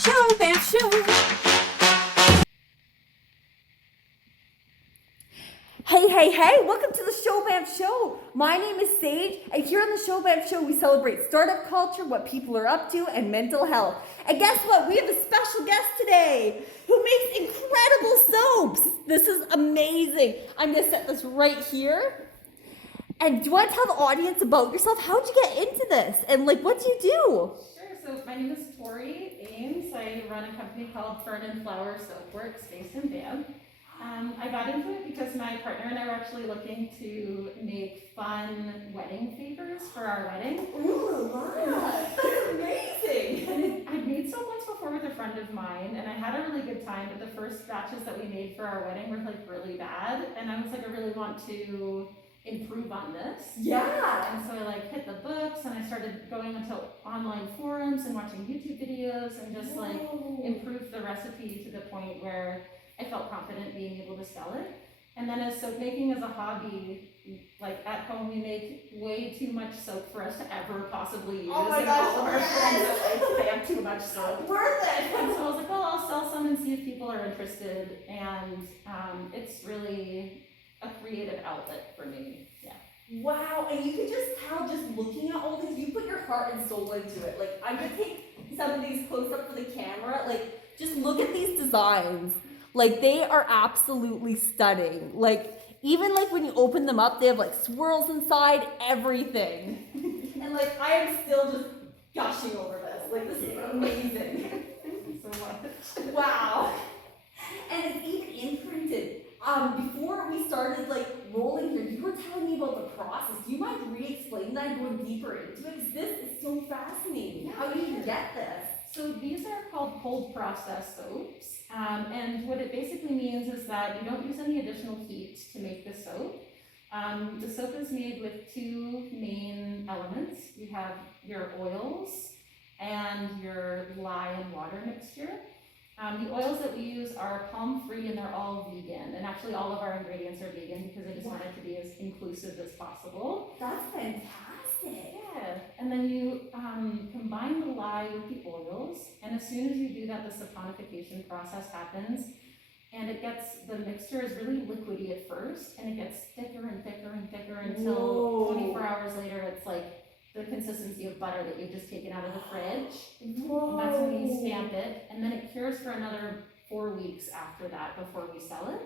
Show, Banff Show. Hey, welcome to the Show Banff Show. My name is Sage, and here on the Show Banff Show, we celebrate startup culture, what people are up to, and mental health. And guess what? We have a special guest today who makes incredible soaps. This is amazing. I'm gonna set this right here. And do you want to tell the audience about yourself? How'd you get into this? And what do you do? Sure, so my name is Tori Ames. I run a company called Fern and Flower Soapworks based in Banff. I got into it because my partner and I were actually looking to make fun wedding favors for our wedding. Ooh, that's amazing. I'd made soap once before with a friend of mine, and I had a really good time, but the first batches that we made for our wedding were really bad, and I was like, I really want to improve on this. Yeah. And so I hit the books, and I started going into online forums and watching YouTube videos and just improved the recipe to the point where I felt confident being able to sell it. And then as soap making as a hobby, at home we make way too much soap for us to ever possibly use. Oh my and gosh, all of our friends they have too much soap. Worth it. And so I was like, well, I'll sell some and see if people are interested. And it's really a creative outlet for me. Yeah. Wow, and you can just tell just looking at all this, you put your heart and soul into it. I'm gonna take some of these close up for the camera. Just look at these designs. They are absolutely stunning. Even when you open them up, they have swirls inside, everything. And I am still just gushing over this. This is amazing. So much. Wow. And it's even imprinted. Before we started rolling here, you were telling me about the process. Do you mind re-explaining that and going deeper into it? Because this is so fascinating. Yeah, How do you even get this? So these are called cold process soaps. And what it basically means is that you don't use any additional heat to make the soap. The soap is made with two main elements. You have your oils and your lye and water mixture. The oils that we use are palm-free and they're all vegan. And actually all of our ingredients are vegan because I just want it to be as inclusive as possible. That's fantastic. Yeah, and then you combine the lye with the oils, and as soon as you do that, the saponification process happens, and the mixture is really liquidy at first, and it gets thicker and thicker and thicker until 24 hours later, it's the consistency of butter that you've just taken out of the fridge. Whoa. And that's when you stamp it, and then it cures for another 4 weeks after that before we sell it.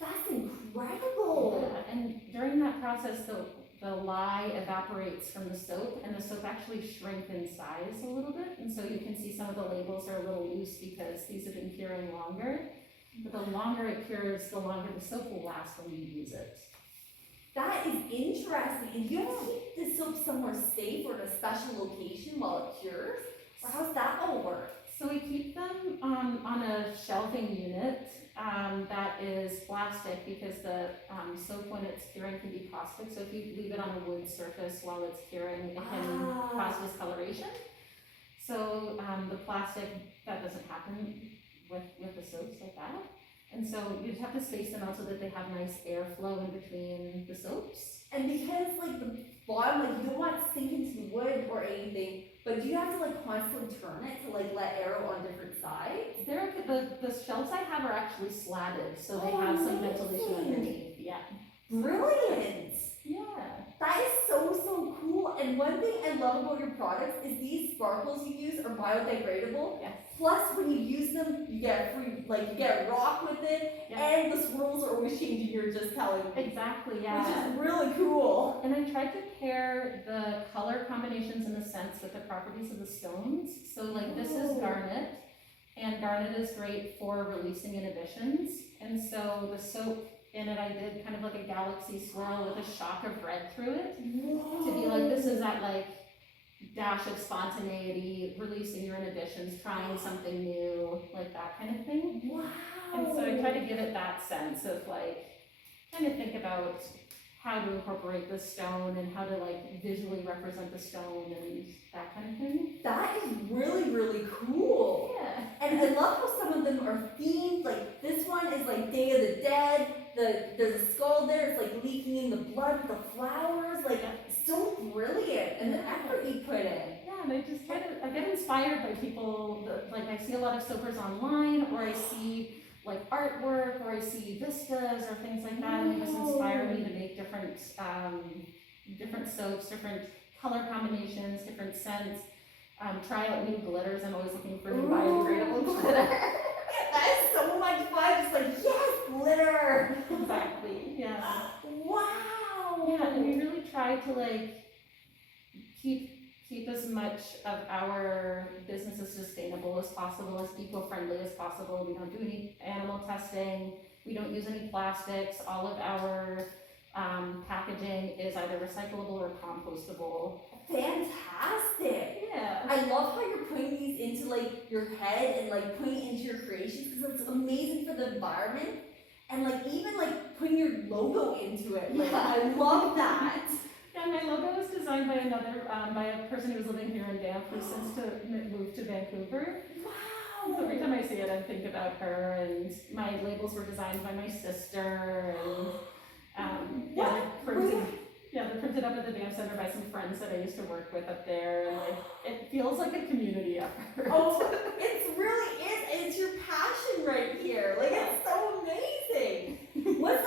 That's incredible. Yeah, and during that process, the lye evaporates from the soap, and the soap actually shrinks in size a little bit, and so you can see some of the labels are a little loose because these have been curing longer. But the longer it cures, the longer the soap will last when you use it. That is interesting. And you have to keep the soap somewhere safe or in a special location while it cures? Or how's that all work? So we keep them on a shelving unit that is plastic because the soap when it's curing can be caustic. So if you leave it on a wood surface while it's curing, it can cause discoloration. So the plastic, that doesn't happen with the soaps like that. And so you just have to space them out so that they have nice airflow in between the soaps. And because the bottom, you don't want it to sink into the wood or anything, but do you have to constantly turn it to let air on different sides? The shelves I have are actually slatted, so they have some ventilation underneath. Yeah. Brilliant. Yeah. That is so cool. And one thing I love about your products is these sparkles you use are biodegradable. Yes. Plus, when you use them, you get free, you get rock with it, and the swirls are always changing. You're just telling me. Exactly. Yeah. Which is really cool. And I tried to pair the color combinations and the scents with the properties of the stones. So this is garnet, and garnet is great for releasing inhibitions. And so the soap in it, I did kind of a galaxy swirl with a shock of red through it. Whoa. To be this is that dash of spontaneity, releasing your inhibitions, trying something new, that kind of thing. Wow. And so I try to give it that sense of kind of think about how to incorporate the stone and how to visually represent the stone and that kind of thing. That is really cool. Yeah. And I love how some of them are themed. This one is Day of the Dead. There's a skull there. It's leaking in the blood. The flowers. So brilliant. And the effort you put in. Yeah, and I get inspired by people, like I see a lot of soapers online, or I see like artwork, or I see vistas or things like that, and they just inspire me to make different soaps, different color combinations, different scents. Try out new glitters. I'm always looking for new biodegradable glitter. That is so much fun. Just like, yes, glitter. Exactly. Yeah. Wow. Yeah, and we really try to like keep as much of our business as sustainable as possible, as eco-friendly as possible. We don't do any animal testing. We don't use any plastics. All of our packaging is either recyclable or compostable. Fantastic. Yeah. I love how you're putting these into like your head and like putting it into your creations, because it's amazing for the environment, and like even like putting your logo into it. Like, I love that. Yeah, my logo was designed by by a person who was living here in Banff, who's since moved to Vancouver. Wow. So every time I see it, I think about her, and my labels were designed by my sister, and they're printed up at the Banff Center by some friends that I used to work with up there, and like it feels like a community effort. Oh, it really is, and it's your passion right here. Like, it's so amazing. What's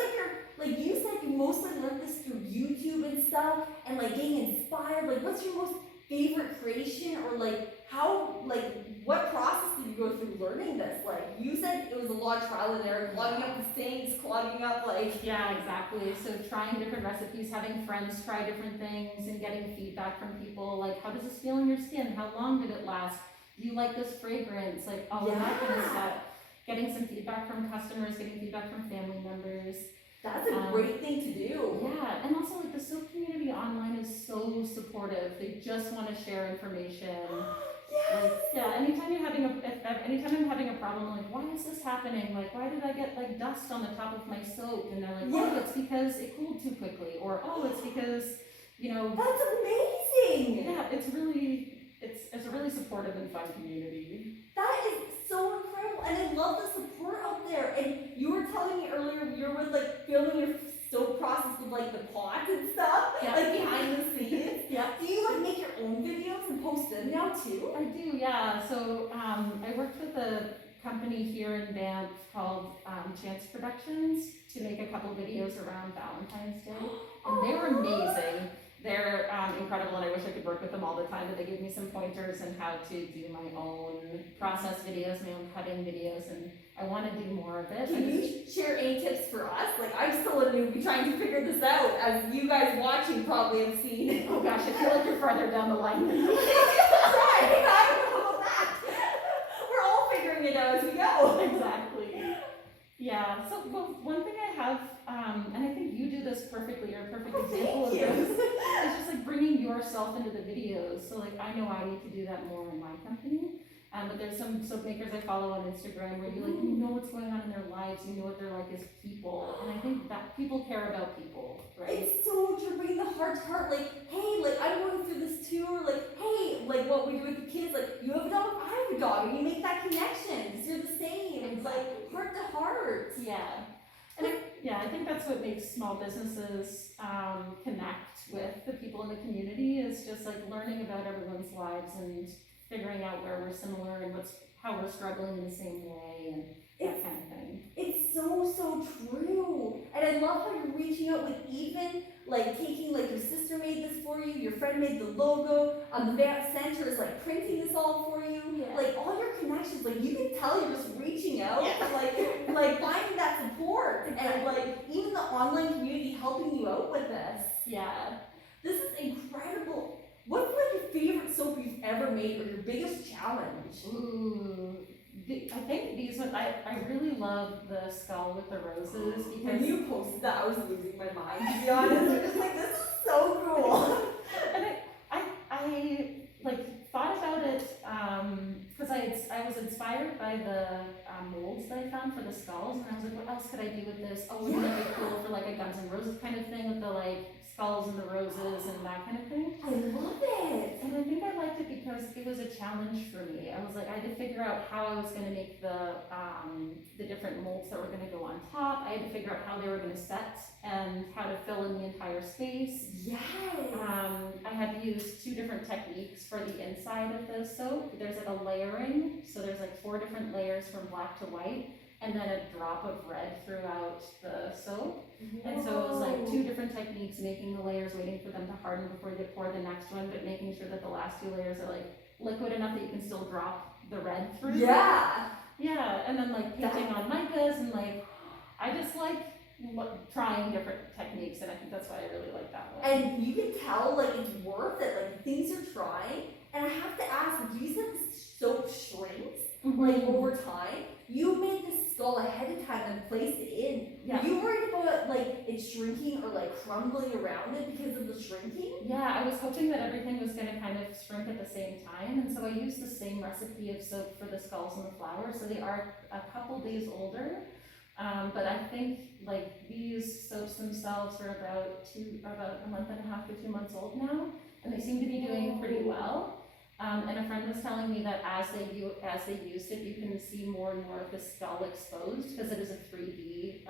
like you said you mostly learned this through YouTube and stuff, and like getting inspired. Like, what's your most favorite creation, or like how, like what process did you go through learning this? Like, you said it was a lot of trial and error, clogging up the sinks, clogging up like. Yeah, exactly. So trying different recipes, having friends try different things, and getting feedback from people. Like, how does this feel in your skin? How long did it last? Do you like this fragrance? Like, all of that kind of stuff. Getting some feedback from customers, getting feedback from family members. That's a great thing to do. Yeah, and also like the soap community online is so supportive. They just want to share information. Yes. Like, yeah, anytime I'm having a problem, I'm like, why is this happening? Like, why did I get like dust on the top of my soap? And they're like, oh, it's because it cooled too quickly, or oh, it's because, you know. That's amazing. Yeah, it's a really supportive and fun community. That is so incredible, and I love the support out there. And you were telling me earlier you were like filming your soap process with like the pots and stuff, like behind the scenes. Yeah. Do you like make your own videos and post them now too? I do, yeah. So I worked with a company here in Banff called Chance Productions to make a couple videos around Valentine's Day, and they were amazing. They're incredible, and I wish I could work with them all the time, but they gave me some pointers on how to do my own process videos, my own cutting videos, and I want to do more of it. Can you share any tips for us? Like, I'm still a newbie trying to figure this out, as you guys watching probably have seen. Oh gosh, I feel like you're farther down the line than me. Right, I don't know about that. We're all figuring it out as we go. Exactly. Yeah, so well, one thing I have, and I think you do this perfectly, you're a perfect example of this, is just like bringing yourself into the videos. So like, I know I need to do that more in my company, but there's some soap makers I follow on Instagram where you know what's going on in their lives, you know what they're like as people, and I think that people care about people, right? It's so true, bringing the heart to heart, like, hey, like, I'm going through this too, or like, hey, like what we do with the kids, like, you have a dog, I have a dog, and you make that connection, because you're the same, it's like, heart to heart. Yeah. And I think that's what makes small businesses connect with the people in the community, is just like learning about everyone's lives and figuring out where we're similar and how we're struggling in the same way and that kind of thing. It's so true. And I love how you're reaching out with even like taking, like, your sister made this for you, your friend made the logo, the Banff Center is like printing this all for you. Yeah. Like, all your connections, like, you can tell you're just reaching out, like finding that support, and like even the online community helping you out with this. Yeah. This is incredible. What's like your favorite soap you've ever made, or your biggest challenge? Ooh. I think these ones, I really love the skull with the roses, because When you posted that, I was losing my mind, to be honest. I was just like, this is so cool. And I like thought about it because I was inspired by the molds that I found for the skulls, and I was like, what else could I do with this? Oh, wouldn't it be cool for like a Guns N' Roses kind of thing with the like skulls and the roses and that kind of thing? I love it. And I think I liked it because it was a challenge for me. I was like, I had to figure out how I was going to make the different molds that were going to go on top. I had to figure out how they were going to set and how to fill in the entire space. Yes. I had to use 2 different techniques for the inside of the soap. There's like a layering, so there's like 4 different layers from black to white, and then a drop of red throughout the soap. And so it was like 2 different techniques, making the layers, waiting for them to harden before they pour the next one, but making sure that the last 2 layers are like liquid enough that you can still drop the red through. Yeah. Yeah, and then like painting on micas, and like, I just like trying different techniques, and I think that's why I really like that one. And you can tell, like, it's worth it, like, the things you're trying. And I have to ask, like, you said the soap shrinks, like, over time. You made the skull ahead of time and placed it in. Yeah. Were you worried about, like, it shrinking or, like, crumbling around it because of the shrinking? Yeah, I was hoping that everything was going to kind of shrink at the same time, and so I used the same recipe of soap for the skulls and the flowers, so they are a couple days older. But I think like these soaps themselves are about a month and a half to 2 months old now, and they seem to be doing pretty well. And a friend was telling me that as they used it, you can see more and more of the skull exposed because it is a 3D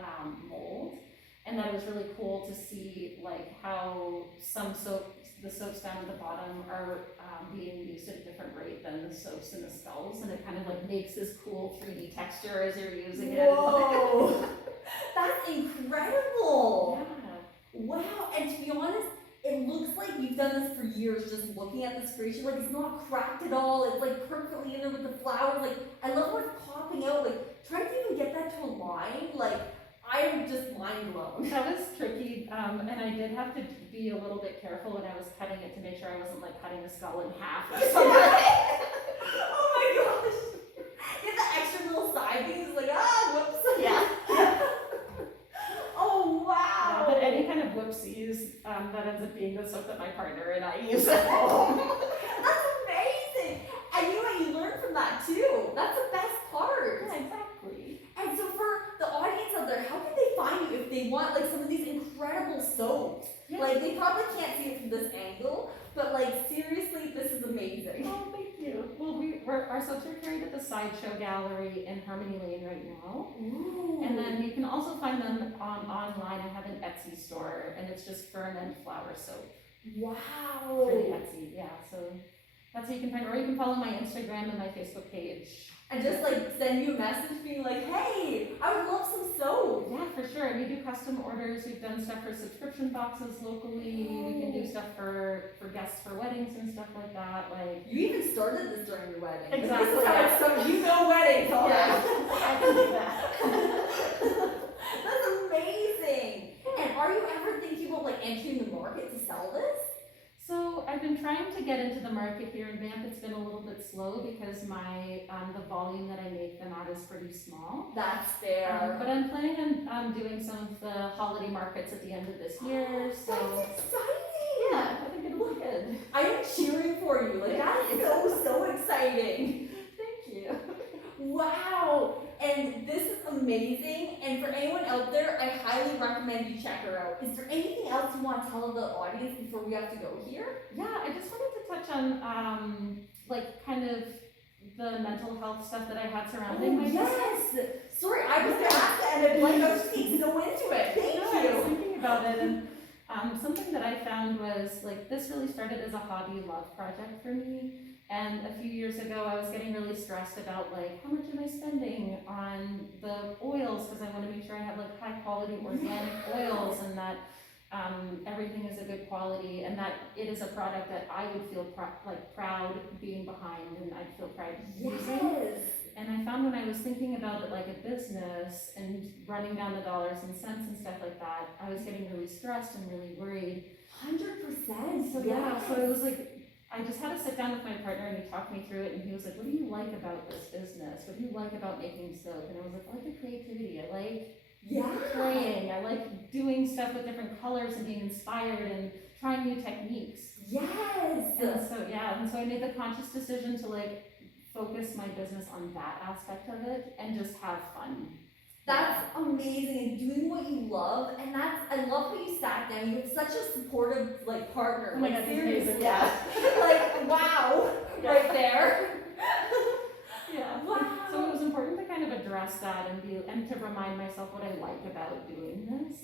mold, and that it was really cool to see like how the soaps down at the bottom are being used at a different rate than the soaps in the skulls, and it kind of like makes this cool 3D texture as you're using it. Whoa, that's incredible. Yeah. Wow, and to be honest, it looks like you've done this for years, just looking at this creation. Like, it's not cracked at all. It's like perfectly in there with the flowers. Like, I love how it's popping out. Like, trying to even get that to align, like, I'm just mind blown. That was tricky, and I did have to be a little bit careful when I was cutting it to make sure I wasn't like cutting the skull in half or something. Oh my gosh. You have the extra little side things, like, whoops. Yeah. Oh wow. Yeah, but any kind of whoopsies, that ends up being the soap that my partner and I use at home. That's amazing. And you know what, you learn from that too. That's the best part. Yeah, exactly. And so for the audience out there, how can they find you if they want like some of these incredible soaps? Yeah. Like, they probably can't see it from this angle, but like, seriously, this is amazing. Oh, thank you. Well, our soaps are carried at the Sideshow Gallery in Harmony Lane right now. Ooh. And then you can also find them online. I have an Etsy store, and it's just Ferment Flower Soap. Wow. For the Etsy, yeah. So that's how you can find, or you can follow my Instagram and my Facebook page. And just like send you a message being like, hey, I would love some soap. Yeah, for sure. And we do custom orders. We've done stuff for subscription boxes locally. We can do stuff for guests for weddings and stuff like that. Like, You even started this during your wedding. Exactly, This is how yeah. it's so you know weddings, all Yeah. right? I can do that. That's amazing. And are you ever thinking about like entering the market to sell this? So I've been trying to get into the market here in Banff. It's been a little bit slow because the volume that I make them at is pretty small. That's fair. But I'm planning on doing some of the holiday markets at the end of this year. So That's exciting. yeah, I think it'll be good. I am cheering for you. Like, that is so exciting. Thank you. Wow. And this is amazing. And for anyone out there, I highly recommend you check her out. Is there anything else you want to tell the audience before we have to go here? Yeah, I just wanted to touch on like kind of the mental health stuff that I had surrounding my business. Yes. Sorry, I was going to ask that, and I was just getting so into it. Thank No, I was you. thinking about it, and something that I found was like this really started as a hobby love project for me. And a few years ago, I was getting really stressed about like how much am I spending on the oils, because I want to make sure I have like high quality organic oils, and that everything is a good quality, and that it is a product that I would feel proud being behind, and I'd feel proud using. Yes. And I found when I was thinking about it like a business and running down the dollars and cents and stuff like that, I was getting really stressed and really worried. 100%. So yeah, so it was like, I just had to sit down with my partner and he talked me through it, and he was like, what do you like about this business? What do you like about making soap? And I was like, I like the creativity. I like playing. I like doing stuff with different colors and being inspired and trying new techniques. Yes. And so I made the conscious decision to like focus my business on that aspect of it and just have fun. That's amazing, and doing what you love, and I love how you sat down. You have such a supportive like partner. Oh my Like, God, seriously, yeah. like wow, Yeah. right there. address that and to remind myself what I like about doing this.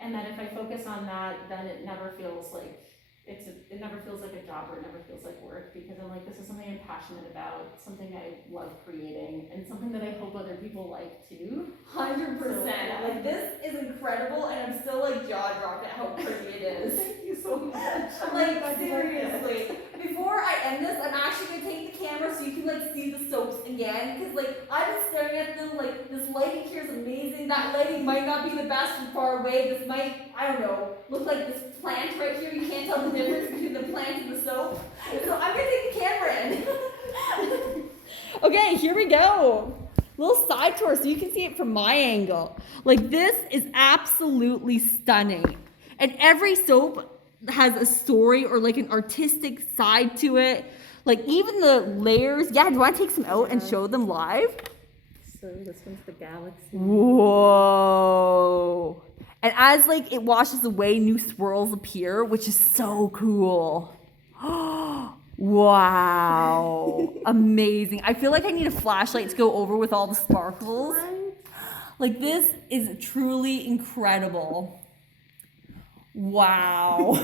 And that if I focus on that, then it never feels like it never feels like a job or it never feels like work, because I'm like, this is something I'm passionate about, something I love creating, and something that I hope other people like too. 100%. So, yeah. Like, this is incredible, and I'm still like jaw dropped at how pretty it is. Thank you so much. Like, seriously. Before I end this, I'm actually gonna take the camera so you can like see the soaps again, because like I've been staring at them. Like, this lighting here is amazing. That lighting might not be the best from far away. This might, I don't know, look like this plant right here. You can't tell the difference between the plant and the soap. So I'm gonna take the camera in. Okay, here we go. Little side tour so you can see it from my angle. Like, this is absolutely stunning. And every soap has a story or like an artistic side to it. Like, even the layers. Yeah, do you want to take some out and show them live? So this one's the galaxy. Whoa. And as like it washes away, new swirls appear, which is so cool. Wow. Amazing. I feel like I need a flashlight to go over with all the sparkles. Right? Like, this is truly incredible. Wow.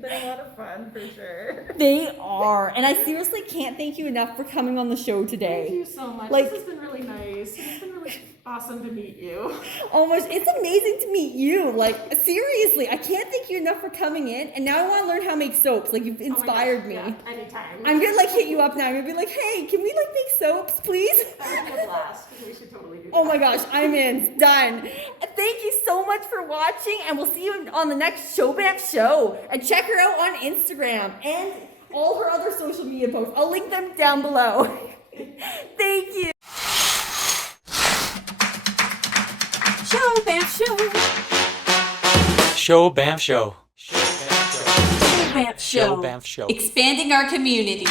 They're a lot of fun for sure. They are. And I seriously can't thank you enough for coming on the show today. Thank you so much. Like, this has been really nice. It's been really awesome to meet you. Almost, it's amazing to meet you. Like, seriously, I can't thank you enough for coming in. And now I want to learn how to make soaps. Like, you've inspired me. Yeah, anytime. I'm gonna like hit you up now. I'm gonna be like, hey, can we like make soaps, please? That would be a blast. We should totally do that. Oh my gosh, I'm in. Done. Thank you so much for watching, and we'll see you on the next Banff show. And check her out on Instagram and all her other social media posts. I'll link them down below. Thank you. Banff show. Banff show. Banff show. Banff show. Expanding our community.